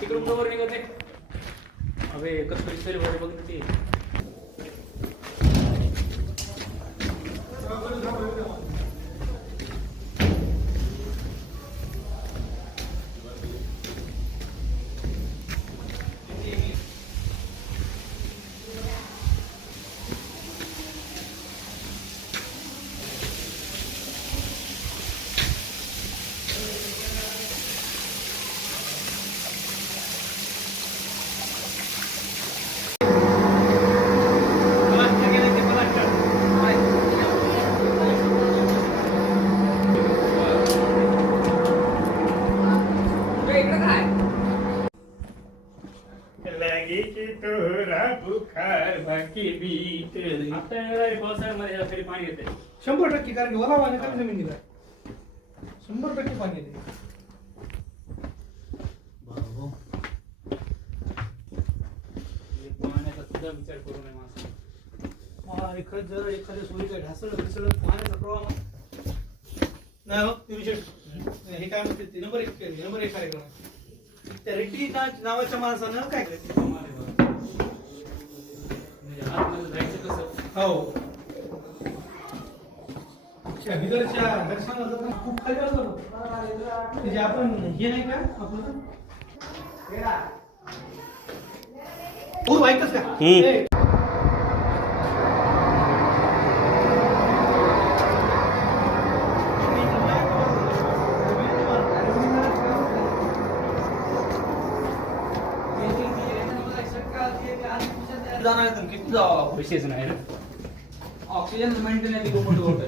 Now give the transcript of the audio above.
तिकडून वर निघत आहे. अबे कसं दिसेल वर बघ ते. बुखार बाकी बीत पावसाळ्यामध्ये तरी पाणी येते 100% कारण की ओला पाणी कमी जमिनीला 100% पाणी येते. पाण्याचा सुद्धा विचार करू नये माणसाने. खरंच जर एखाद्या सोयीचं ढासळलं बिसळलं पाण्याचा प्रवाह नाही हो हे काय म्हणते ते नंबर एक कार्यक्रम आहे. त्या रेड्डी नावाच्या माणसानं काय केलं आतमध्ये जायचं कसं? हो बिदरच्या दर्शनाला जाताना खूप खाली असतो म्हणजे आपण हे नाही का आपलं पूर्व ऐकतच का विषयच नाही रे. ऑक्सिजन मेंटेन आहे ती खूप मोठी गोष्ट